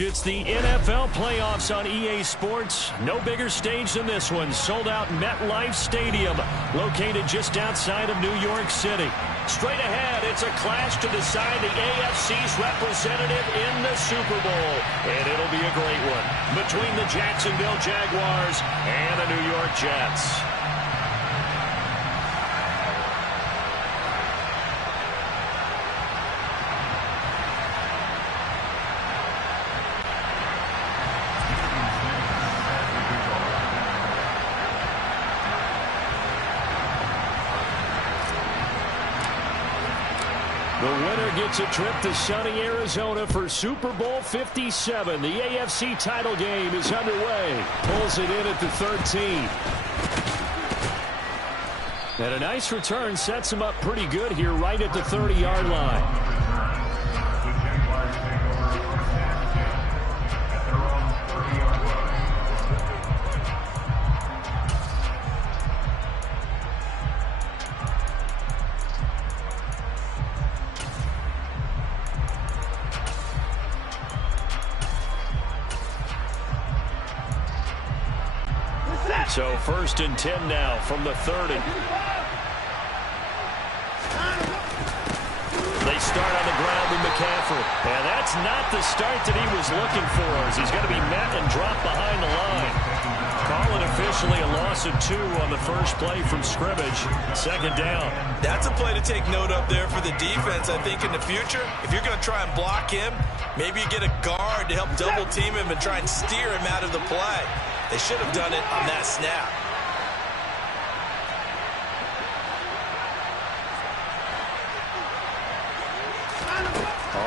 It's the NFL playoffs on EA Sports. No bigger stage than this one. Sold out MetLife Stadium, located just outside of New York City. Straight ahead, it's a clash to decide the AFC's representative in the Super Bowl. And it'll be a great one between the Jacksonville Jaguars and the New York Jets. The winner gets a trip to sunny Arizona for Super Bowl 57. The AFC title game is underway. Pulls it in at the 13. And a nice return sets him up pretty good here right at the 30-yard line. So first and 10 now from the 30. They start on the ground with McCaffrey. And that's not the start that he was looking for, as he's going to be met and dropped behind the line. Call it officially a loss of 2 on the first play from scrimmage. Second down. That's a play to take note of there for the defense, I think, in the future. If you're going to try and block him, maybe you get a guard to help double team him and try and steer him out of the play. They should have done it on that snap.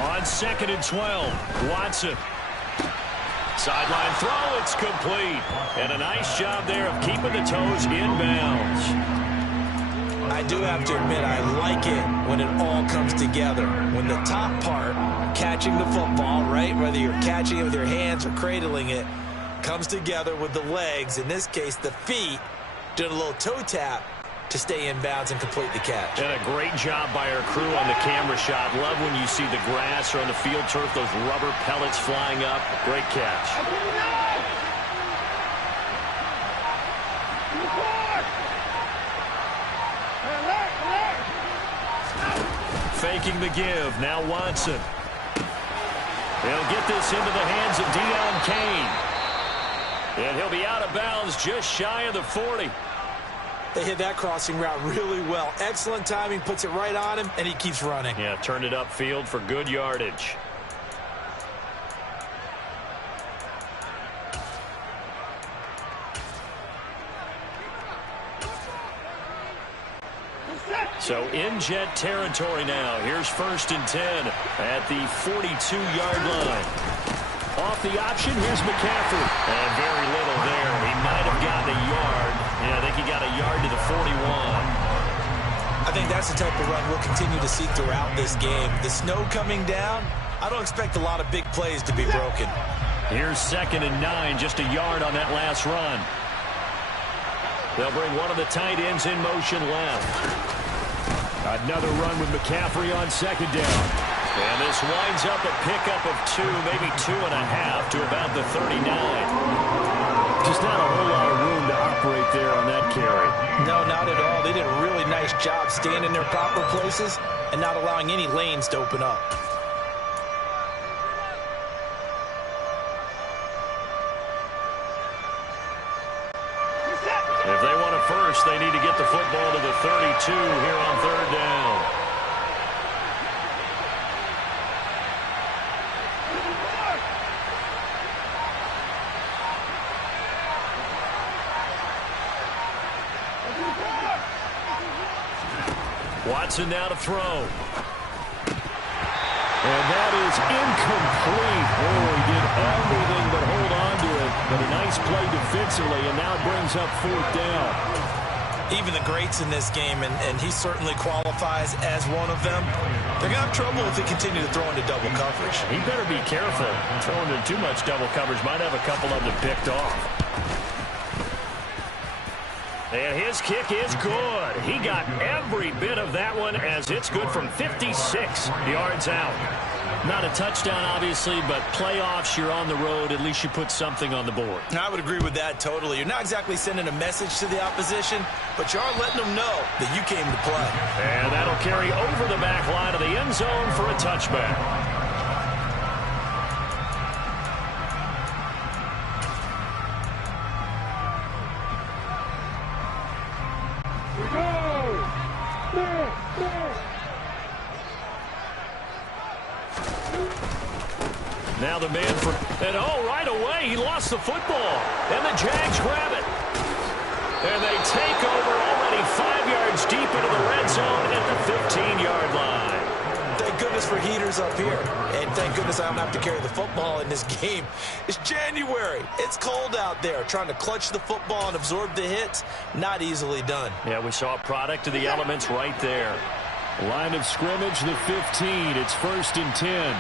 On 2nd and 12, Watson. Sideline throw, it's complete. And a nice job there of keeping the toes in bounds. I do have to admit, I like it when it all comes together. When the top part, catching the football, right, whether you're catching it with your hands or cradling it, comes together with the legs, in this case the feet, doing a little toe tap to stay in bounds and complete the catch. And a great job by our crew on the camera shot. Love when you see the grass or on the field turf, those rubber pellets flying up. Great catch. Faking the give, now Watson. They'll get this into the hands of Deion Kane. And he'll be out of bounds just shy of the 40. They hit that crossing route really well. Excellent timing, puts it right on him, and he keeps running. Yeah, turned it upfield for good yardage. So in Jet territory now. Here's 1st and 10 at the 42-yard line. Off the option, here's McCaffrey. And very little there. He might have gotten a yard. Yeah, I think he got a yard to the 41. I think that's the type of run we'll continue to see throughout this game. The snow coming down, I don't expect a lot of big plays to be broken. Here's 2nd and 9, just a yard on that last run. They'll bring one of the tight ends in motion left. Another run with McCaffrey on 2nd down. And this winds up a pickup of 2, maybe 2.5 to about the 39. Just not a whole lot of room to operate there on that carry. No, not at all. They did a really nice job staying in their proper places and not allowing any lanes to open up. If they want a first, they need to get the football to the 32 here on 3rd down. Watson now to throw. And that is incomplete. Oh, he did everything but hold on to it. But a nice play defensively, and now it brings up 4th down. Even the greats in this game, and he certainly qualifies as one of them, they're going to have trouble if they continue to throw into double coverage. He better be careful. Throwing into too much double coverage might have a couple of them picked off. And his kick is good. He got every bit of that one as it's good from 56 yards out. Not a touchdown, obviously, but playoffs, you're on the road. At least you put something on the board. I would agree with that totally. You're not exactly sending a message to the opposition, but you are letting them know that you came to play. And that'll carry over the back line of the end zone for a touchback. Now the man for, and right away, he lost the football. And the Jags grab it. And they take over already 5 yards deep into the red zone at the 15-yard line. Thank goodness for heaters up here. And thank goodness I don't have to carry the football in this game. It's January. It's cold out there. Trying to clutch the football and absorb the hits, not easily done. Yeah, we saw a product of the elements right there. Line of scrimmage, the 15. It's 1st and 10.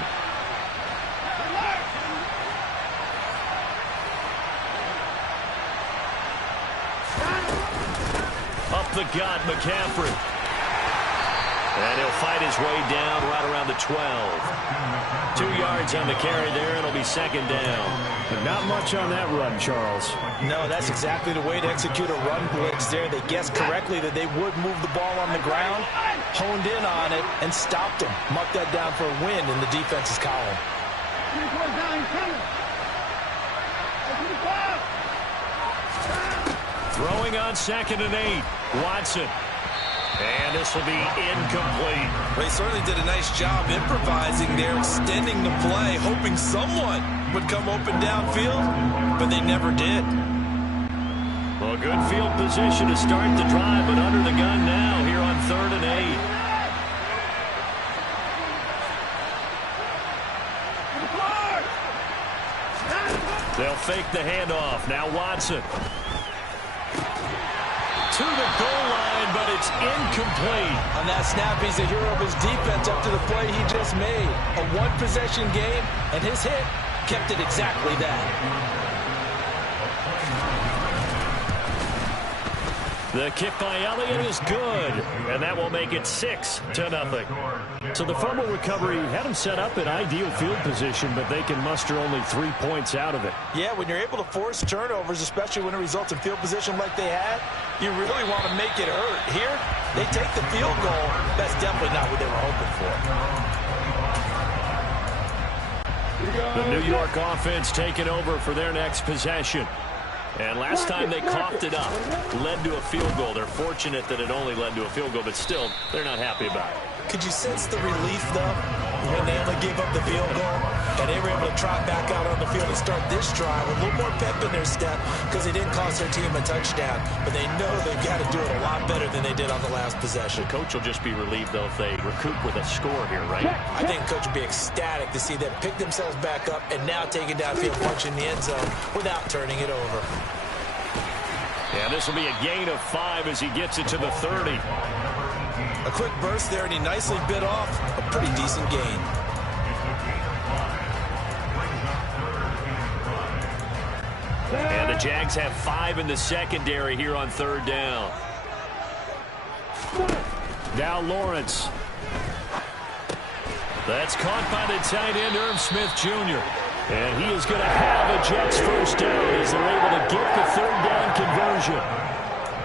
Up the gut, McCaffrey. And he'll fight his way down right around the 12. 2 yards on the carry there. It'll be 2nd down. But not much on that run, Charles. No, that's exactly the way to execute a run blitz there. They guessed correctly that they would move the ball on the ground, honed in on it, and stopped him. Marked that down for a win in the defense's column. Throwing on 2nd and 8. Watson. And this will be incomplete. They certainly did a nice job improvising there, extending the play, hoping someone would come open downfield, but they never did. Well, good field position to start the drive, but under the gun now here on 3rd and 8. They'll fake the handoff. Now Watson. To the goal line, but it's incomplete. On that snap, he's a hero of his defense up to the play he just made. A one-possession game, and his hit kept it exactly that. The kick by Elliott is good, and that will make it 6-0. So the fumble recovery had him set up in ideal field position, but they can muster only 3 points out of it. Yeah, when you're able to force turnovers, especially when it results in field position like they had, you really want to make it hurt. Here, they take the field goal. That's definitely not what they were hoping for. The New York offense taking over for their next possession. And last time they coughed it up, led to a field goal. They're fortunate that it only led to a field goal, but still, they're not happy about it. Could you sense the relief, though, when they only gave up the field goal? And they were able to trot back out on the field and start this drive with a little more pep in their step because they didn't cost their team a touchdown. But they know they've got to do it a lot better than they did on the last possession. The coach will just be relieved, though, if they recoup with a score here, right? I think coach will be ecstatic to see them pick themselves back up and now take it downfield, punching the end zone without turning it over. And this will be a gain of 5 as he gets it to the 30. A quick burst there, and he nicely bit off a pretty decent gain. And the Jags have 5 in the secondary here on 3rd down. Now Lawrence. That's caught by the tight end, Irv Smith Jr. And he is going to have a Jets first down as they're able to get the 3rd down conversion.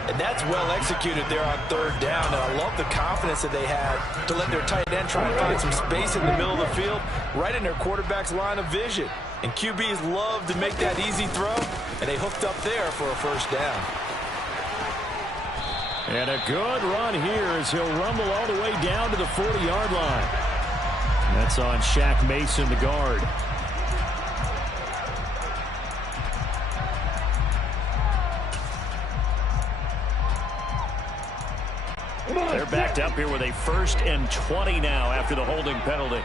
And that's well executed there on 3rd down. And I love the confidence that they had to let their tight end try and find some space in the middle of the field, right in their quarterback's line of vision. And QBs love to make that easy throw, and they hooked up there for a first down. And a good run here as he'll rumble all the way down to the 40-yard line. That's on Shaq Mason, the guard. They're backed up here with a 1st and 20 now after the holding penalty.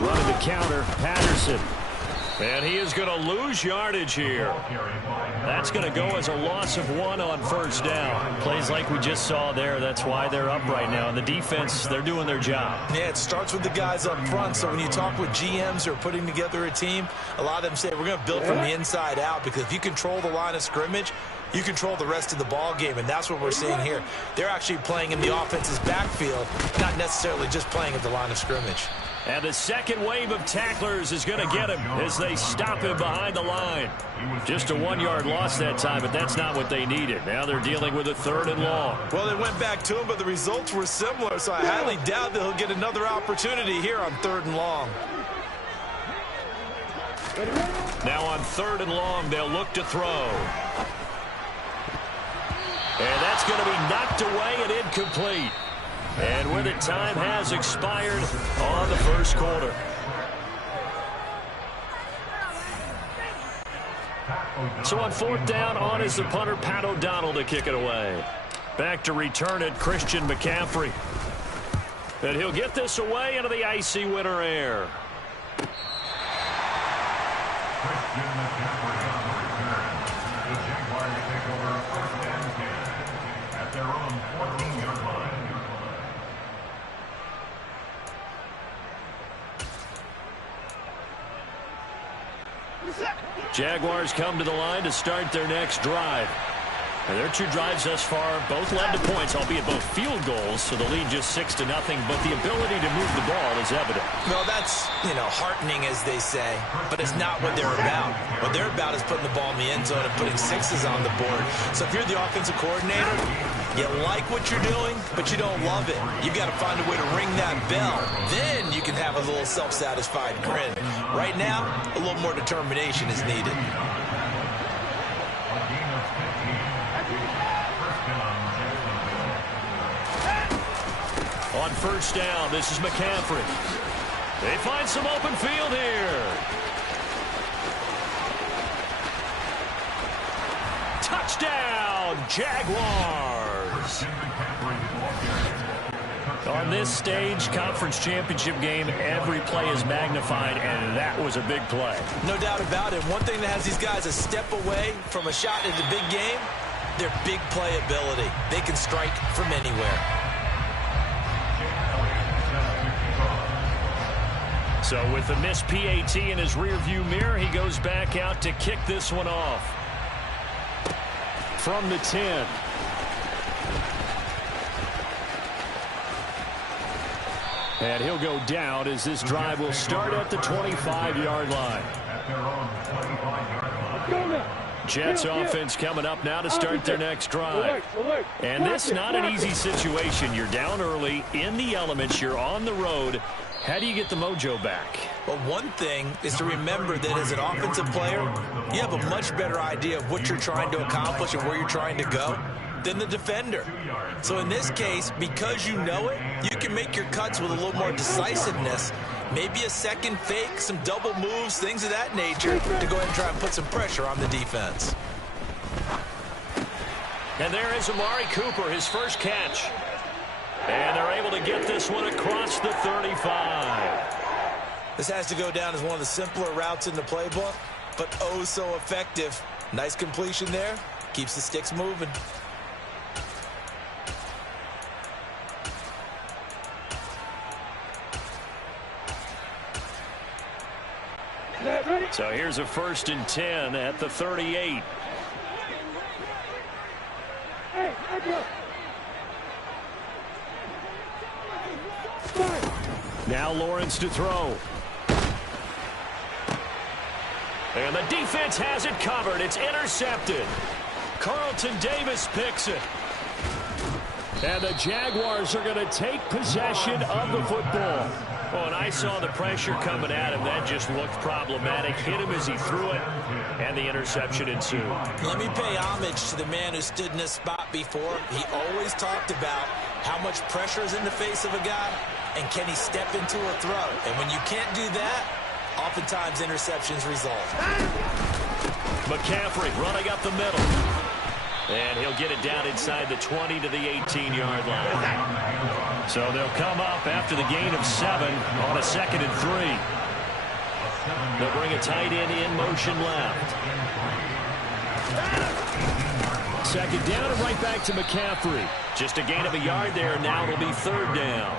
Running the counter, Patterson. And he is going to lose yardage here. That's going to go as a loss of 1 on 1st down. Plays like we just saw there. That's why they're up right now. And the defense, they're doing their job. Yeah, it starts with the guys up front. So when you talk with GMs who are putting together a team, a lot of them say we're going to build from the inside out, because if you control the line of scrimmage, you control the rest of the ball game, and that's what we're seeing here. They're actually playing in the offense's backfield, not necessarily just playing at the line of scrimmage. And the second wave of tacklers is going to get him as they stop him behind the line. Just a 1-yard loss that time, but that's not what they needed. Now they're dealing with a 3rd and long. Well, they went back to him, but the results were similar, so I highly doubt that he'll get another opportunity here on 3rd and long. Now on 3rd and long, they'll look to throw. And that's going to be knocked away and incomplete. And with it, time has expired on the first quarter. So on 4th down, on is the punter, Pat O'Donnell, to kick it away. Back to return it, Christian McCaffrey. And he'll get this away into the icy winter air. Christian McCaffrey on the return. The Jaguars take over 1st and 10 at their own 14-yard line. Jaguars come to the line to start their next drive. And their 2 drives thus far both led to points, albeit both field goals, so the lead just 6-0, but the ability to move the ball is evident. Well, that's, heartening, as they say, but it's not what they're about. What they're about is putting the ball in the end zone and putting 6s on the board. So if you're the offensive coordinator, you like what you're doing, but you don't love it. You've got to find a way to ring that bell. Then you can have a little self-satisfied grin. Right now, a little more determination is needed. On 1st down, this is McCaffrey. They find some open field here. Touchdown, Jaguars. On this stage, conference championship game, every play is magnified, and that was a big play. No doubt about it. One thing that has these guys a step away from a shot in the big game, their big play ability. They can strike from anywhere. So with the missed PAT in his rearview mirror, he goes back out to kick this one off. From the 10. And he'll go down as this drive will start at the 25-yard line. Jets offense coming up now to start their next drive. And this not an easy situation. You're down early, in the elements, you're on the road. How do you get the mojo back? Well, one thing is to remember that as an offensive player, you have a much better idea of what you're trying to accomplish and where you're trying to go than the defender. So in this case, because you know it, you can make your cuts with a little more decisiveness, maybe a second fake, some double moves, things of that nature, to go ahead and try and put some pressure on the defense. And there is Amari Cooper, his first catch. And they're able to get this one across the 35. This has to go down as one of the simpler routes in the playbook, but oh so effective. Nice completion there. Keeps the sticks moving. So here's a 1st and 10 at the 38. Now Lawrence to throw. And the defense has it covered. It's intercepted. Carlton Davis picks it. And the Jaguars are going to take possession of the football. Oh, and I saw the pressure coming at him. That just looked problematic. Hit him as he threw it, and the interception ensued. Let me pay homage to the man who stood in this spot before. He always talked about how much pressure is in the face of a guy, and can he step into a throw. And when you can't do that, oftentimes interceptions result. McCaffrey running up the middle. And he'll get it down inside the 20 to the 18-yard line. So they'll come up after the gain of 7 on a 2nd and 3. They'll bring a tight end in motion left. 2nd down and right back to McCaffrey. Just a gain of a yard there. Now it'll be 3rd down.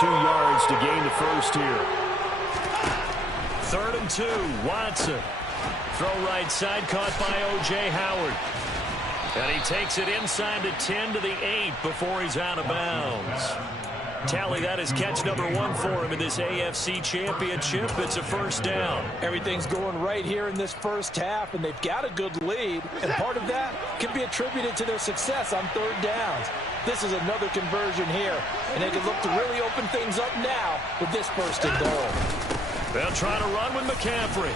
2 yards to gain the first here. 3rd and 2. Watson. Throw right side, caught by O.J. Howard. And he takes it inside the 10 to the 8 before he's out of bounds. Tally, that is catch number 1 for him in this AFC Championship. It's a first down. Everything's going right here in this first half, and they've got a good lead. And part of that can be attributed to their success on 3rd downs. This is another conversion here, and they can look to really open things up now with this 1st and goal. They'll try to run with McCaffrey.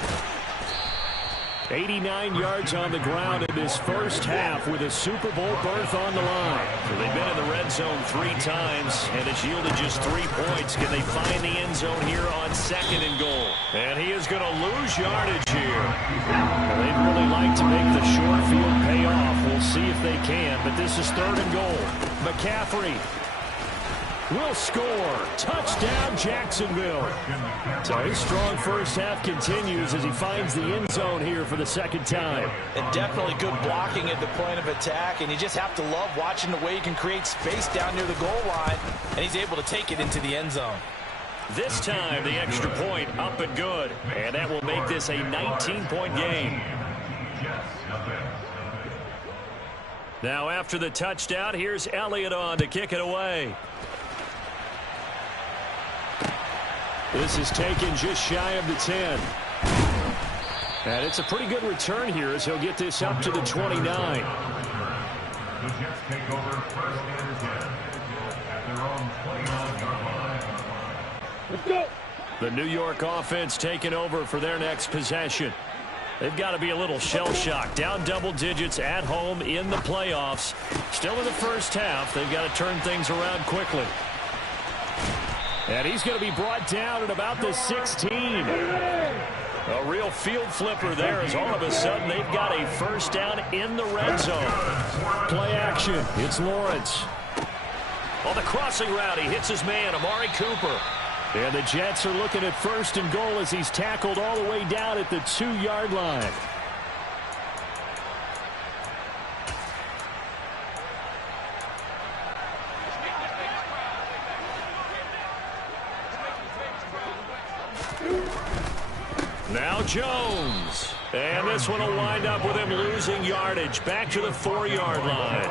89 yards on the ground in this first half with a Super Bowl berth on the line. So they've been in the red zone 3 times, and it's yielded just 3 points. Can they find the end zone here on 2nd and goal? And he is going to lose yardage here. Well, they'd really like to make the short field pay off. We'll see if they can, but this is 3rd and goal. McCaffrey will score. Touchdown, Jacksonville. So his strong first half continues as he finds the end zone here for the 2nd time. And definitely good blocking at the point of attack, and you just have to love watching the way he can create space down near the goal line, and he's able to take it into the end zone. This time, the extra point up and good, and that will make this a 19-point game. Now, after the touchdown, here's Elliott on to kick it away. This is taken just shy of the 10. And it's a pretty good return here as he'll get this up to the 29. The Jets take over 1st and 10 at their own 29-yard line. Let's go. The New York offense taking over for their next possession. They've got to be a little shell-shocked. Down double digits at home in the playoffs. Still in the first half. They've got to turn things around quickly. And he's going to be brought down at about the 16. A real field flipper there as all of a sudden they've got a first down in the red zone. Play action. It's Lawrence. On the crossing route, he hits his man, Amari Cooper. And the Jets are looking at 1st and goal as he's tackled all the way down at the 2-yard line. Now Jones. And this one will wind up with him losing yardage back to the 4-yard line.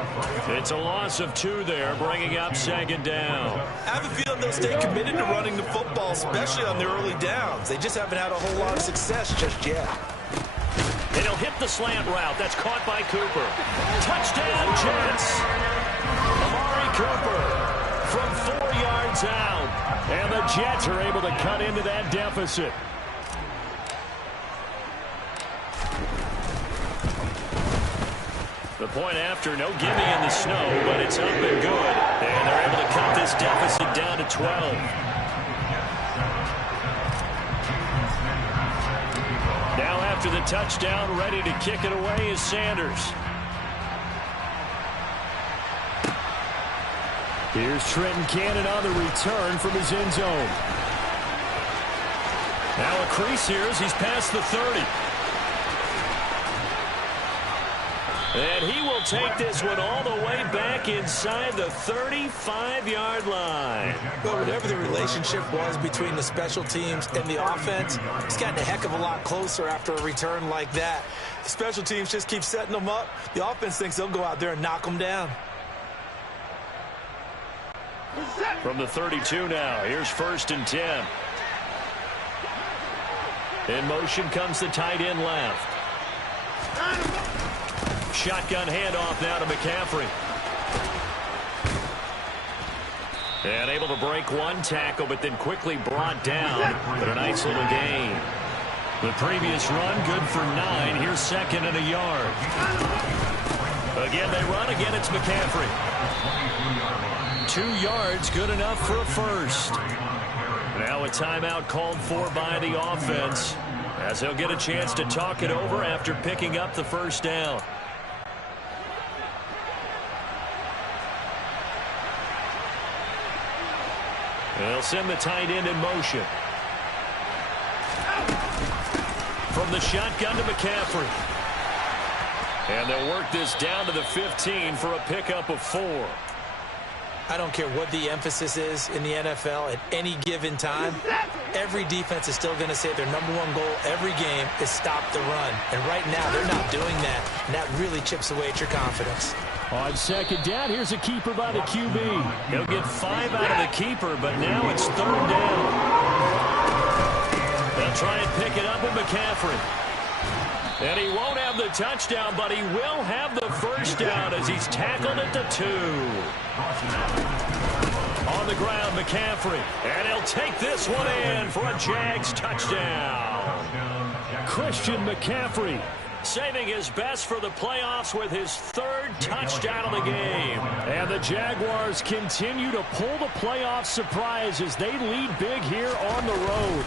It's a loss of 2 there, bringing up 2nd down. I have a feeling they'll stay committed to running the football, especially on their early downs. They just haven't had a whole lot of success just yet. And he'll hit the slant route. That's caught by Cooper. Touchdown, Jets. Amari Cooper from 4 yards out. And the Jets are able to cut into that deficit. The point after, no gimme in the snow, but it's up and good. And they're able to cut this deficit down to 12. Now after the touchdown, ready to kick it away is Sanders. Here's Trenton Cannon on the return from his end zone. Now a crease here as he's past the 30. And he will take this one all the way back inside the 35-yard line. But whatever the relationship was between the special teams and the offense, it's gotten a heck of a lot closer after a return like that. The special teams just keep setting them up. The offense thinks they'll go out there and knock them down. From the 32 now, here's 1st and 10. In motion comes the tight end left. Shotgun handoff now to McCaffrey. And able to break one tackle, but then quickly brought down. But a nice little gain. The previous run, good for 9. Here's 2nd and a yard. Again, they run. Again, it's McCaffrey. 2 yards, good enough for a first. Now a timeout called for by the offense, as they'll get a chance to talk it over after picking up the first down. They'll send the tight end in motion. From the shotgun to McCaffrey. And they'll work this down to the 15 for a pickup of 4. I don't care what the emphasis is in the NFL at any given time. Every defense is still going to say their #1 goal every game is stop the run. And right now, they're not doing that, and that really chips away at your confidence. On second down, here's a keeper by the QB. He'll get 5 out of the keeper, but now it's 3rd down. They'll try and pick it up with McCaffrey. And he won't have the touchdown, but he will have the first down as he's tackled at the 2. On the ground, McCaffrey. And he'll take this one in for a Jags touchdown. Christian McCaffrey saving his best for the playoffs with his 3rd touchdown of the game. And the Jaguars continue to pull the playoff surprise as they lead big here on the road.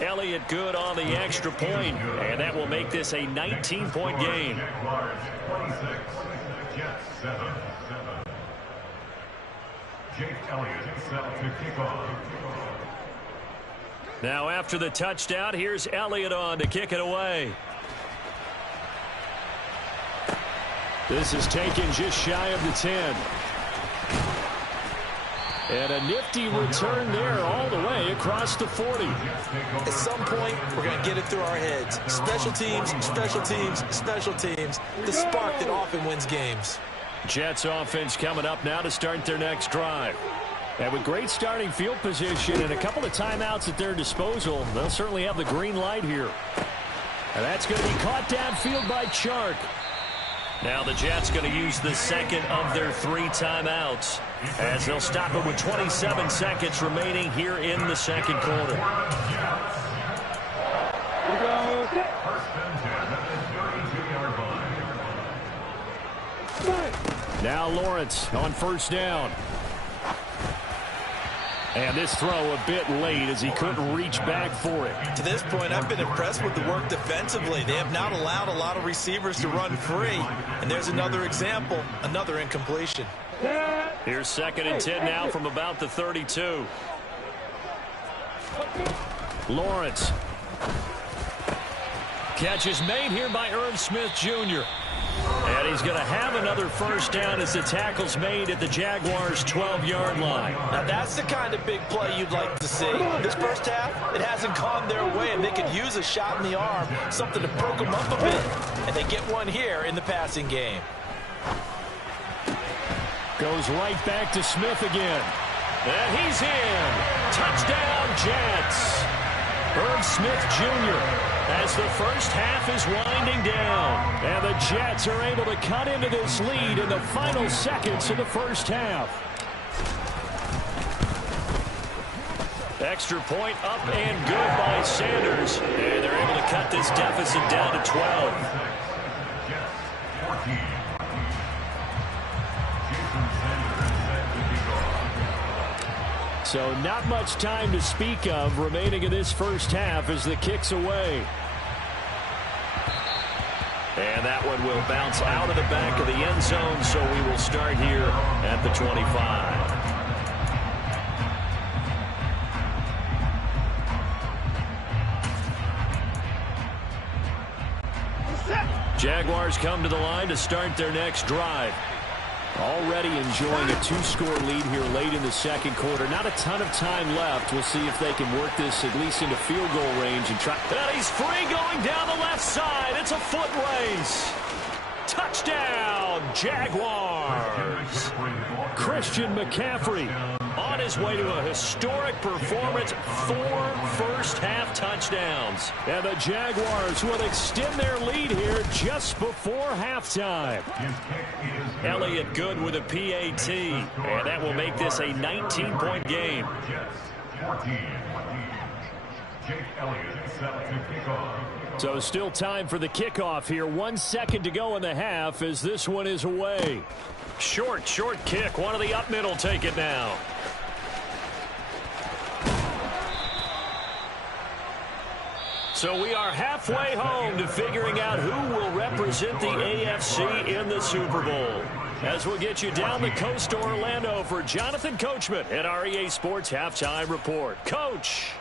Elliott good on the extra point, and that will make this a 19-point game. Jaguars 26, Jets 7. Jake Elliott set to kick off. Now after the touchdown, here's Elliott on to kick it away. This is taken just shy of the 10. And a nifty return there all the way across the 40. At some point, we're going to get it through our heads. Special teams, special teams, special teams. The spark that often wins games. Jets offense coming up now to start their next drive. And with great starting field position and a couple of timeouts at their disposal, they'll certainly have the green light here. And that's going to be caught downfield by Chark. Now the Jets going to use the second of their 3 timeouts as they'll stop it with 27 seconds remaining here in the second quarter. Now Lawrence on first down. And this throw a bit late as he couldn't reach back for it. To this point, I've been impressed with the work defensively. They have not allowed a lot of receivers to run free. And there's another example, another incompletion. Here's 2nd and 10 now from about the 32. Lawrence. Catch is made here by Irv Smith Jr. And he's going to have another first down as the tackle's made at the Jaguars' 12-yard line. Now that's the kind of big play you'd like to see. This first half, it hasn't gone their way, and they could use a shot in the arm, something to perk them up a bit. And they get one here in the passing game. Goes right back to Smith again. And he's in. Touchdown, Jets. Irv Smith Jr. as the first half is winding down. And the Jets are able to cut into this lead in the final seconds of the first half. Extra point up and good by Sanders. And they're able to cut this deficit down to 12. So not much time to speak of remaining in this first half as the kick's away. And that one will bounce out of the back of the end zone, so we will start here at the 25. Jaguars come to the line to start their next drive. Already enjoying a 2-score lead here late in the second quarter. Not a ton of time left. We'll see if they can work this at least into field goal range and try. And he's free going down the left side. It's a foot race. Touchdown, Jaguars. Christian McCaffrey on his way to a historic performance. 4 first-half touchdowns. And the Jaguars will extend their lead here just before halftime. Elliott good with a PAT. And that will make this a 19-point game. So still time for the kickoff here. 1 second to go in the half as this one is away. Short kick. One of the up middle take it now. So we are halfway home to figuring out who will represent the AFC in the Super Bowl. As we'll get you down the coast to Orlando for Jonathan Coachman at our EA Sports Halftime Report. Coach.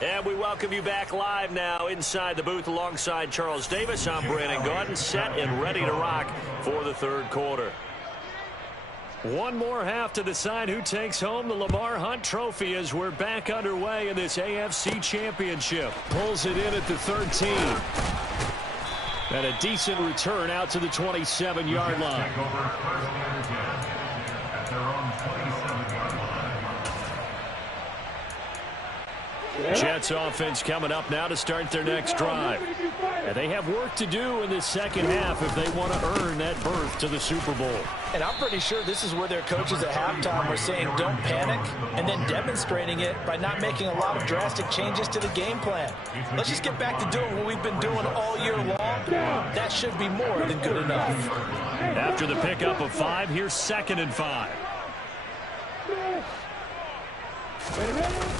And we welcome you back live now inside the booth alongside Charles Davis. I'm Brandon Gaudin, set and ready to rock for the third quarter. One more half to decide who takes home the Lamar Hunt Trophy as we're back underway in this AFC Championship. Pulls it in at the 13. And a decent return out to the 27-yard line. Jets offense coming up now to start their next drive. And they have work to do in this second half if they want to earn that berth to the Super Bowl. And I'm pretty sure this is where their coaches at halftime were saying don't panic, and then demonstrating it by not making a lot of drastic changes to the game plan. Let's just get back to doing what we've been doing all year long. That should be more than good enough. After the pickup of 5, here's 2nd and 5.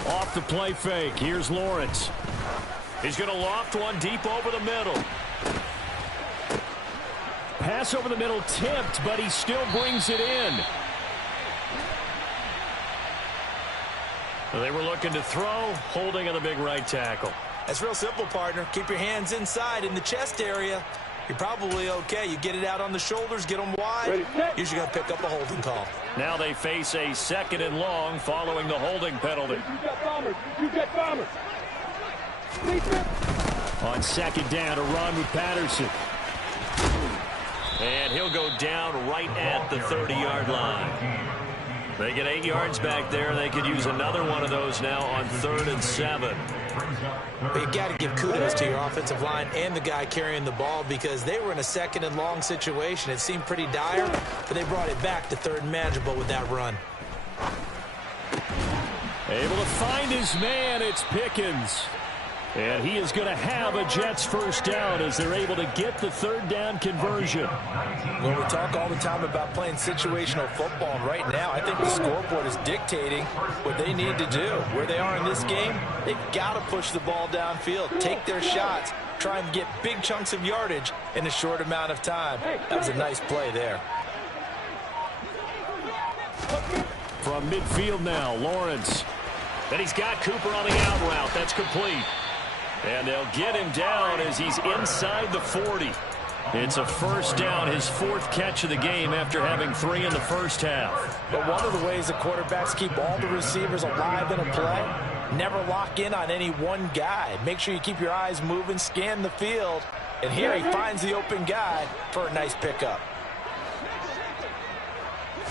Off the play fake. Here's Lawrence. He's going to loft one deep over the middle. Pass over the middle tipped, but he still brings it in. They were looking to throw, holding on the big right tackle. That's real simple, partner. Keep your hands inside in the chest area. You're probably okay. You get it out on the shoulders, get them wide. Usually going to pick up a holding call. Now they face a 2nd and long following the holding penalty. You got bombers. You got bombers. On 2nd down, a run with Patterson. And he'll go down right at the 30-yard line. They get 8 yards back there. They could use another one of those now on 3rd and 7. But you got to give kudos to your offensive line and the guy carrying the ball because they were in a 2nd and long situation. It seemed pretty dire, but they brought it back to 3rd and manageable with that run. Able to find his man. It's Pickens. And he is going to have a Jets first down as they're able to get the 3rd down conversion. Well, we talk all the time about playing situational football, and right now I think the scoreboard is dictating what they need to do. Where they are in this game, they've got to push the ball downfield, take their shots, try and get big chunks of yardage in a short amount of time. That was a nice play there. From midfield now, Lawrence. And he's got Cooper on the out route. That's complete. And they'll get him down as he's inside the 40. It's a first down, his 4th catch of the game after having 3 in the first half. But one of the ways the quarterbacks keep all the receivers alive in a play, never lock in on any one guy. Make sure you keep your eyes moving, scan the field. And here he finds the open guy for a nice pickup.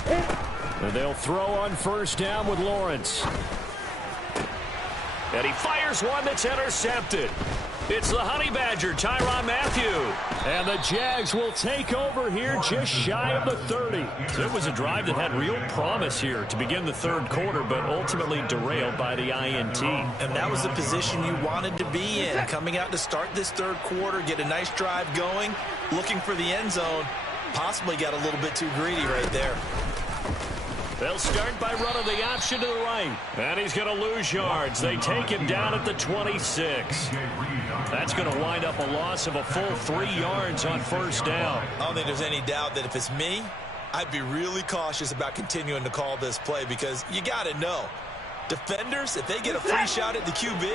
And they'll throw on first down with Lawrence. And he fires one that's intercepted. It's the Honey Badger, Tyrann Mathieu. And the Jags will take over here just shy of the 30. So it was a drive that had real promise here to begin the third quarter, but ultimately derailed by the INT. And that was the position you wanted to be in. Coming out to start this third quarter, get a nice drive going, looking for the end zone. Possibly got a little bit too greedy right there. They'll start by running the option to the right. And he's going to lose yards. They take him down at the 26. That's going to wind up a loss of a full 3 yards on first down. I don't think there's any doubt that if it's me, I'd be really cautious about continuing to call this play because you got to know, defenders, if they get a free shot at the QB,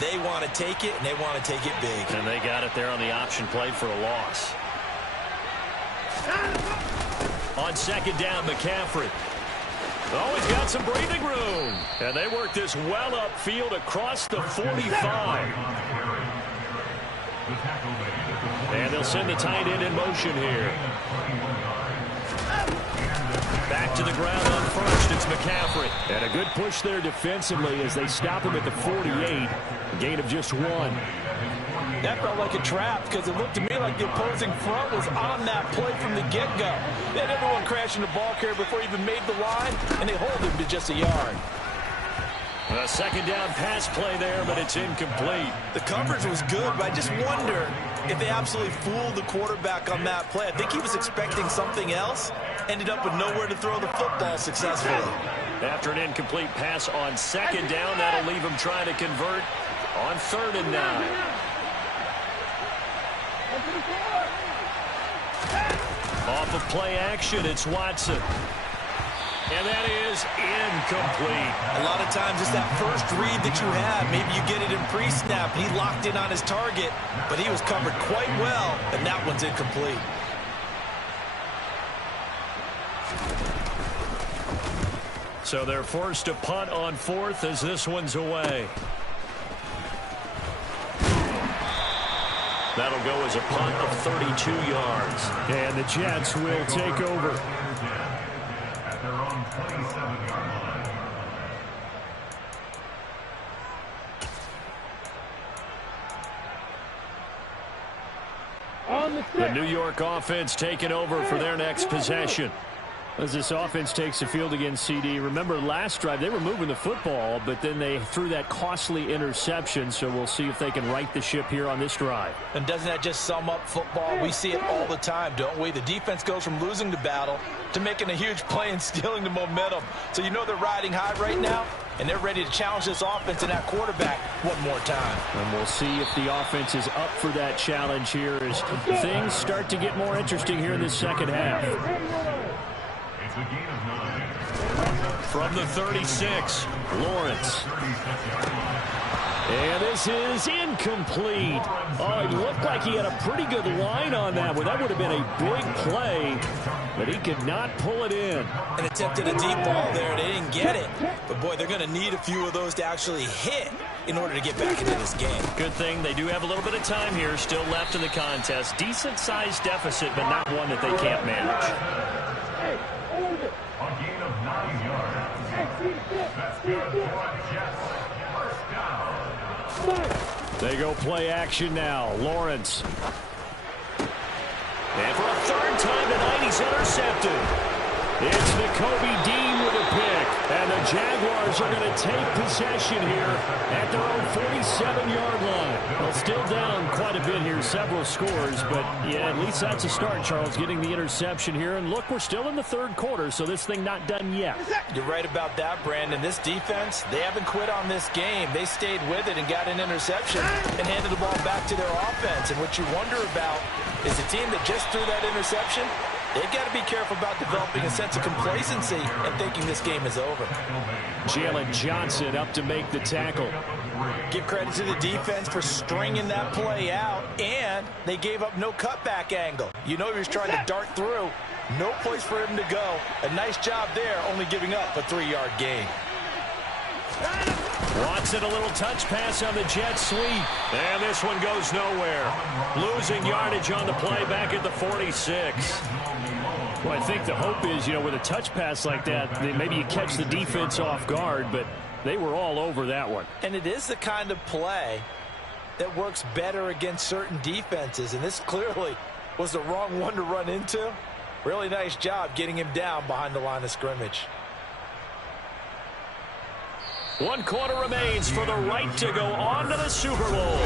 they want to take it, and they want to take it big. And they got it there on the option play for a loss. On second down, McCaffrey. Oh, he's got some breathing room. And they work this well upfield across the 45. And they'll send the tight end in motion here. Back to the ground on first. It's McCaffrey. And a good push there defensively as they stop him at the 48. A gain of just 1. That felt like a trap because it looked to me like the opposing front was on that play from the get-go. They had everyone crashing the ball carrier before he even made the line, and they hold him to just a yard. A second down pass play there, but it's incomplete. The coverage was good, but I just wonder if they absolutely fooled the quarterback on that play. I think he was expecting something else, ended up with nowhere to throw the football successfully. After an incomplete pass on second down, that'll leave him trying to convert on 3rd and 9. Off of play action, it's Watson. And that is incomplete. A lot of times it's that first read that you have. Maybe you get it in pre-snap. He locked in on his target, but he was covered quite well, and that one's incomplete. So they're forced to punt on fourth as this one's away. That'll go as a punt of 32 yards. And the Jets will take over. At their own 27-yard line. The New York offense taking over for their next possession. As this offense takes the field against CD, remember last drive they were moving the football, but then they threw that costly interception, so we'll see if they can right the ship here on this drive. And doesn't that just sum up football? We see it all the time, don't we? The defense goes from losing the battle to making a huge play and stealing the momentum. So you know they're riding high right now, and they're ready to challenge this offense and that quarterback one more time. And we'll see if the offense is up for that challenge here as things start to get more interesting here in this second half. It's a gain of 9. From the 36, Lawrence. And this is incomplete. Oh, it looked like he had a pretty good line on that one. That would have been a big play, but he could not pull it in. And attempted a deep ball there. They didn't get it. But, boy, they're going to need a few of those to actually hit in order to get back into this game. Good thing they do have a little bit of time here still left in the contest. Decent-sized deficit, but not one that they can't manage. A gain of 9 yards. That's good for the Jets. First down. They go play action now. Lawrence. And for a third time tonight, he's intercepted. It's Nakobe Dean with a pick. And the Jaguars are going to take possession here at their own 47-yard line. Well, still down quite a bit here, several scores. But, yeah, at least that's a start, Charles, getting the interception here. And, look, we're still in the third quarter, so this thing not done yet. You're right about that, Brandon. This defense, they haven't quit on this game. They stayed with it and got an interception and handed the ball back to their offense. And what you wonder about is the team that just threw that interception, they've got to be careful about developing a sense of complacency and thinking this game is over. Jalen Johnson up to make the tackle. Give credit to the defense for stringing that play out, and they gave up no cutback angle. You know he was trying to dart through. No place for him to go. A nice job there, only giving up a 3-yard gain. Watson, a little touch pass on the jet sweep. And this one goes nowhere. Losing yardage on the play back at the 46. Well, I think the hope is, you know, with a touch pass like that, maybe you catch the defense off guard, but they were all over that one. And it is the kind of play that works better against certain defenses, and this clearly was the wrong one to run into. Really nice job getting him down behind the line of scrimmage. 1 quarter remains for the right to go on to the Super Bowl.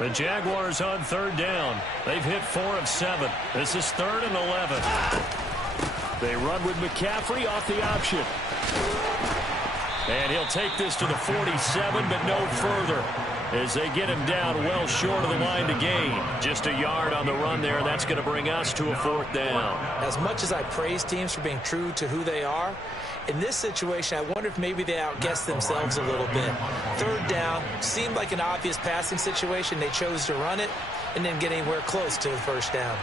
The Jaguars on third down. They've hit 4 of 7. This is 3rd and 11. They run with McCaffrey off the option. And he'll take this to the 47, but no further, as they get him down well short of the line to gain. Just a yard on the run there, and that's going to bring us to a 4th down. As much as I praise teams for being true to who they are, in this situation, I wonder if maybe they outguessed themselves a little bit. 3rd down seemed like an obvious passing situation. They chose to run it and didn't get anywhere close to the 1st down.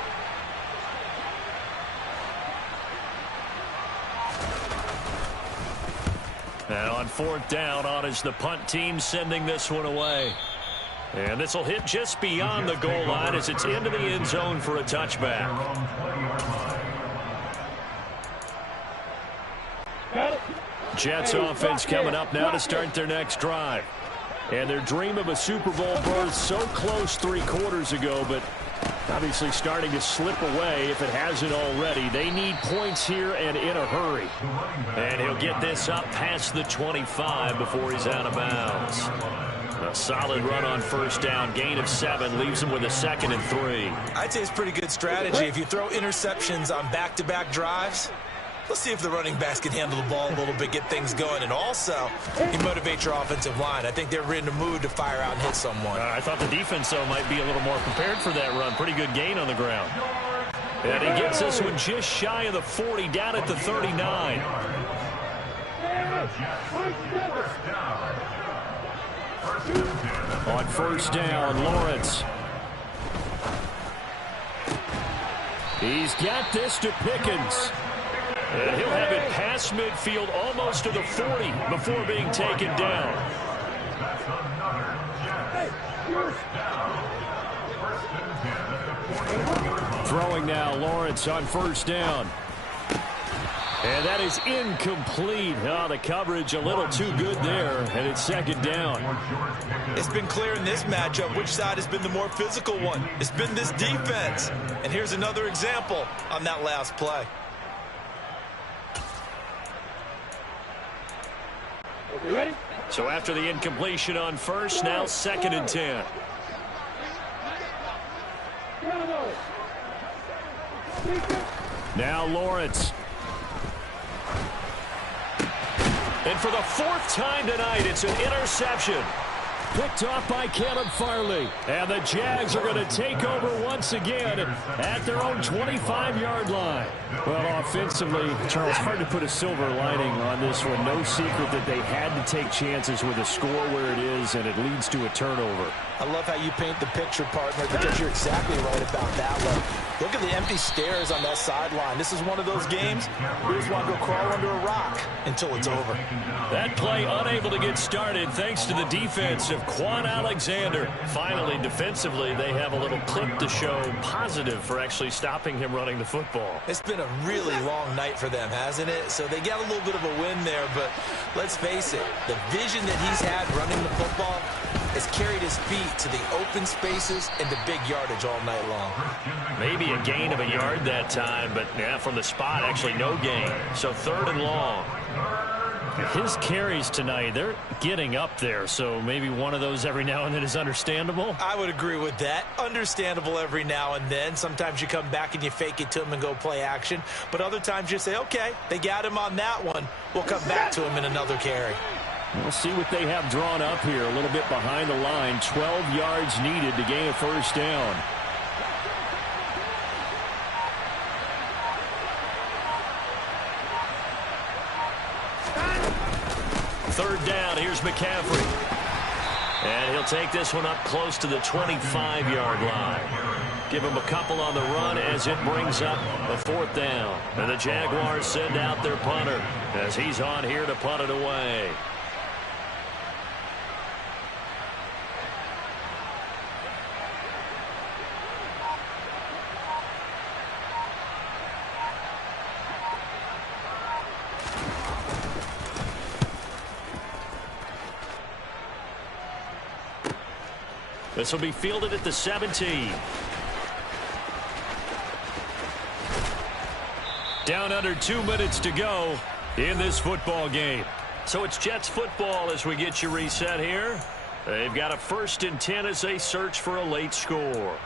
And on 4th down, on is the punt team sending this one away. And this will hit just beyond the goal line as it's into the end zone for a touchback. Jets offense coming up now to start their next drive. And their dream of a Super Bowl berth so close 3 quarters ago, but obviously starting to slip away if it hasn't already. They need points here and in a hurry. And he'll get this up past the 25 before he's out of bounds. A solid run on first down. Gain of 7 leaves him with a 2nd and 3. I'd say it's pretty good strategy. If you throw interceptions on back-to-back drives, let's see if the running backs can handle the ball a little bit, get things going. And also, you motivate your offensive line. I think they're in the mood to fire out and hit someone. I thought the defense, though, might be a little more prepared for that run. Pretty good gain on the ground. And he gets this one just shy of the 40, down at the 39. On first down, Lawrence. He's got this to Pickens. And he'll have it past midfield, almost to the 40, before being taken down. Throwing now, Lawrence on first down. And that is incomplete. Oh, the coverage a little too good there, and it's 2nd down. It's been clear in this matchup which side has been the more physical one. It's been this defense. And here's another example on that last play. You ready? So after the incompletion on first, now 2nd and 10. Now Lawrence. And for the 4th time tonight, it's an interception. Picked off by Caleb Farley. And the Jags are going to take over once again at their own 25-yard line. Well, offensively, Charles, hard to put a silver lining on this one. No secret that they had to take chances with a score where it is, and it leads to a turnover. I love how you paint the picture, partner, because you're exactly right about that one. Look at the empty stairs on that sideline. This is one of those games where you just want to go crawl under a rock until it's over. That play unable to get started thanks to the defense of Quan Alexander. Finally, defensively, they have a little clip to show positive for actually stopping him running the football. It's been a really long night for them, hasn't it? So they got a little bit of a win there, but let's face it, the vision that he's had running the football has carried his feet to the open spaces and the big yardage all night long. Maybe a gain of a yard that time, but yeah, from the spot, actually no gain. So 3rd and long. His carries tonight, they're getting up there, so maybe one of those every now and then is understandable. I would agree with that. Understandable every now and then. Sometimes you come back and you fake it to him and go play action. But other times you say, okay, they got him on that one. We'll come back to him in another carry. We'll see what they have drawn up here. A little bit behind the line. 12 yards needed to gain a first down. Third down, here's McCaffrey. And he'll take this one up close to the 25-yard line. Give him a couple on the run as it brings up a 4th down. And the Jaguars send out their punter as he's on here to punt it away. This will be fielded at the 17. Down under 2 minutes to go in this football game. So it's Jets football as we get you reset here. They've got a 1st and 10 as they search for a late score.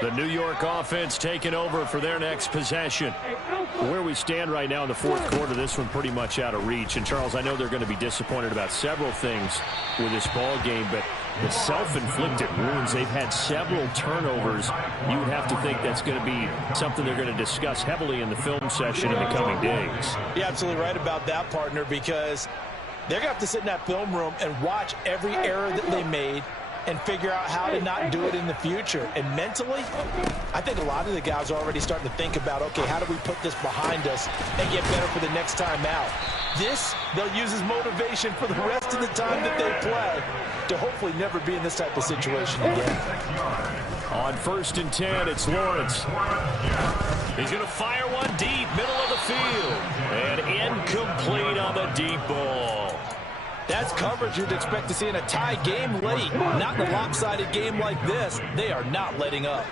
The New York offense taking over for their next possession. Where we stand right now in the 4th quarter, this one pretty much out of reach. And, Charles, I know they're going to be disappointed about several things with this ball game, but the self-inflicted wounds, they've had several turnovers. You would have to think that's going to be something they're going to discuss heavily in the film session in the coming days. You're absolutely right about that, partner, because they're going to have to sit in that film room and watch every error that they made and figure out how to not do it in the future. And mentally, I think a lot of the guys are already starting to think about, okay, how do we put this behind us and get better for the next time out? This, they'll use as motivation for the rest of the time that they play to hopefully never be in this type of situation again. On 1st and 10, it's Lawrence. He's going to fire one deep, middle of the field. And incomplete on the deep ball. That's coverage you'd expect to see in a tie game late. Not in a lopsided game like this. They are not letting up.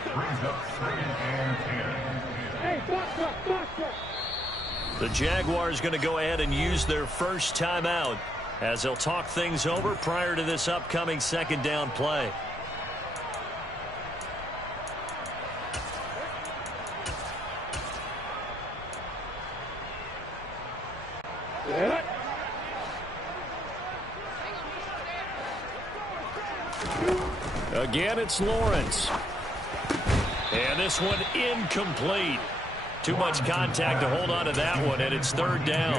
The Jaguars going to go ahead and use their first timeout as they'll talk things over prior to this upcoming second down play. Again, it's Lawrence. And this one incomplete. Too much contact to hold on to that one, and it's third down.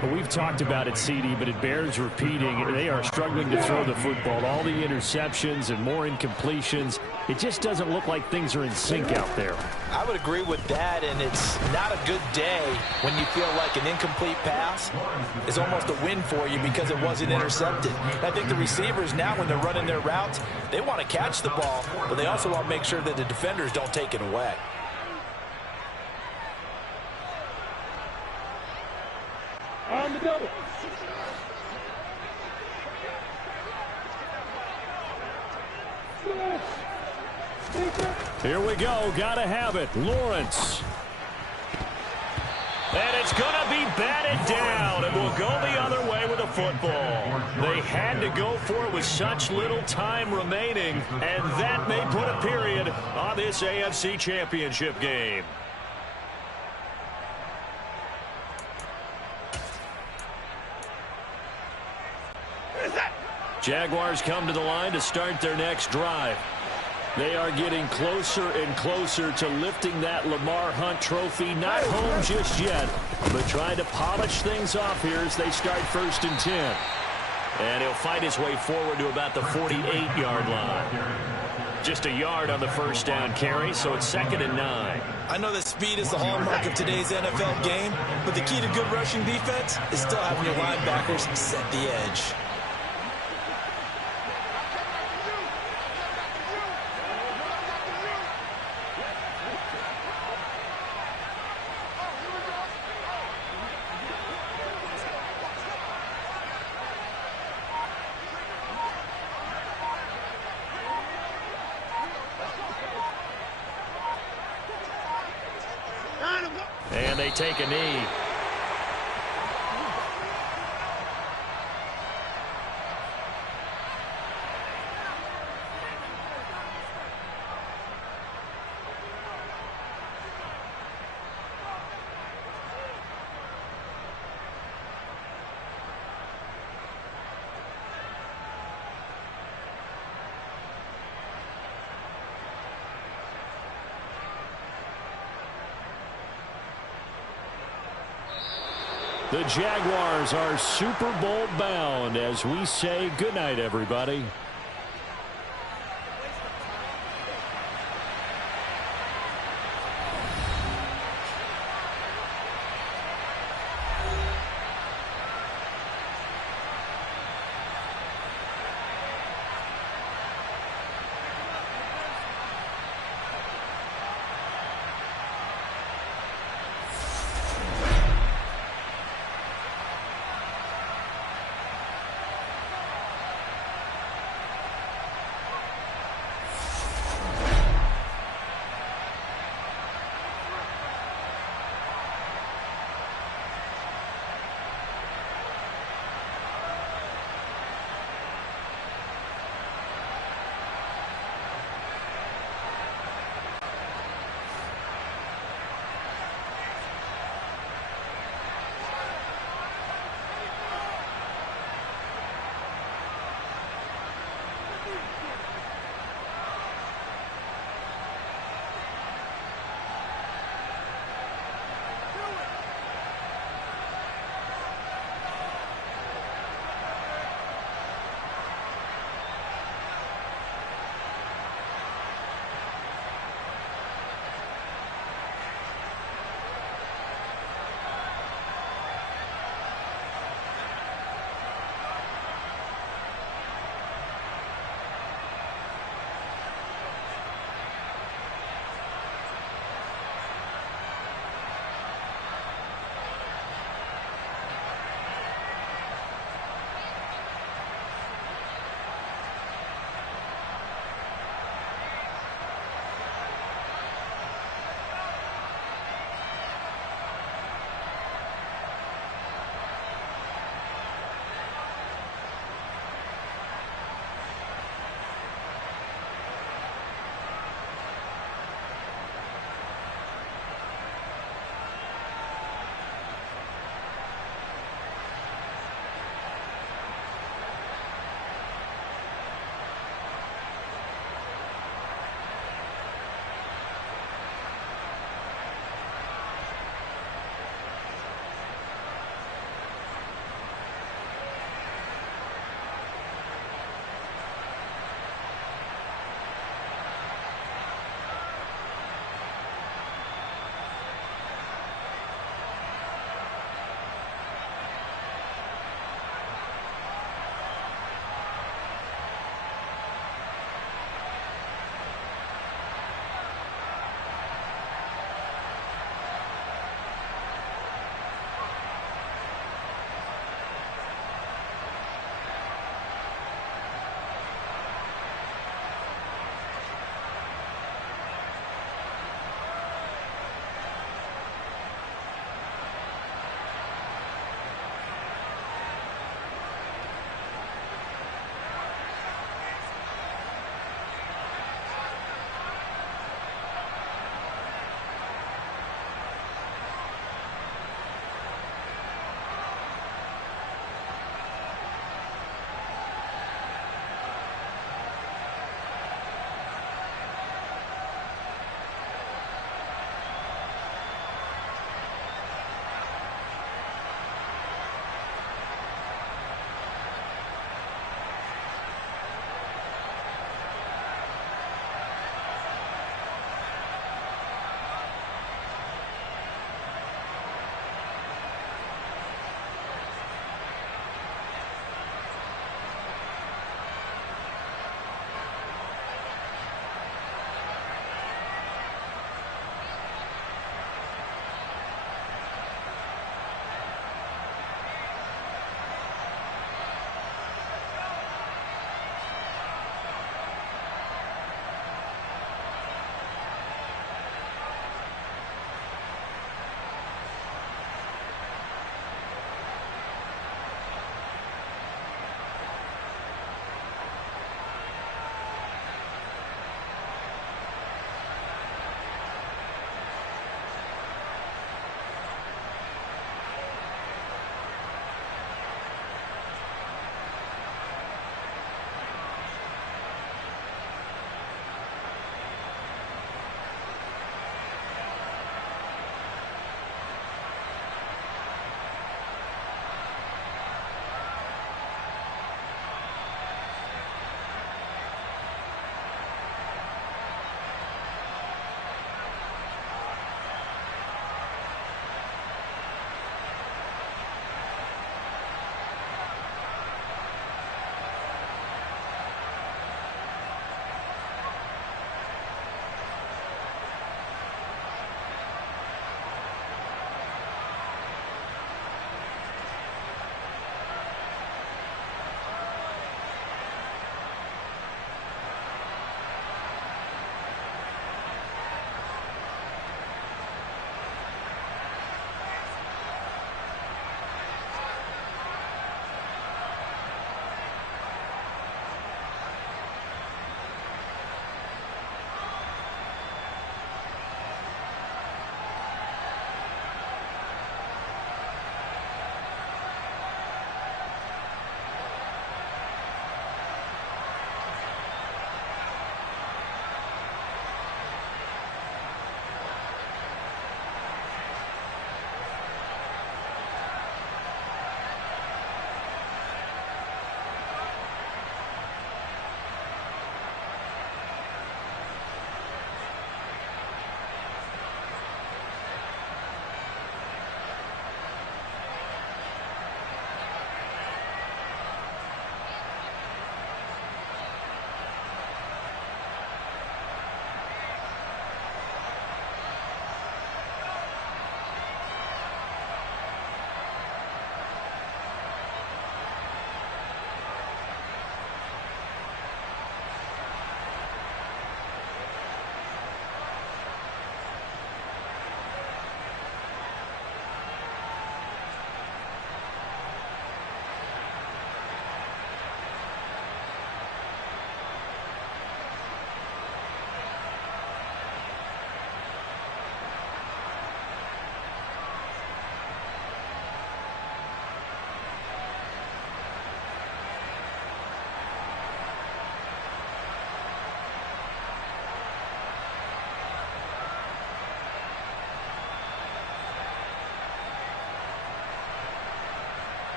Well, we've talked about it, CD, but it bears repeating. They are struggling to throw the football. All the interceptions and more incompletions. It just doesn't look like things are in sync out there. I would agree with that, and it's not a good day when you feel like an incomplete pass is almost a win for you because it wasn't intercepted. And I think the receivers now, when they're running their routes, they want to catch the ball, but they also want to make sure that the defenders don't take it away. On the double. Here we go. Gotta have it. Lawrence. And it's going to be batted down, and will go the other way with the football. They had to go for it with such little time remaining, and that may put a period on this AFC Championship game. Jaguars come to the line to start their next drive. They are getting closer and closer to lifting that Lamar Hunt trophy. Not home just yet, but trying to polish things off here as they start 1st and 10. And he'll fight his way forward to about the 48-yard line. Just a yard on the first down carry, so it's 2nd and 9. I know that speed is the hallmark of today's NFL game, but the key to good rushing defense is still having your linebackers set the edge. And they take a knee. The Jaguars are Super Bowl bound as we say goodnight, everybody.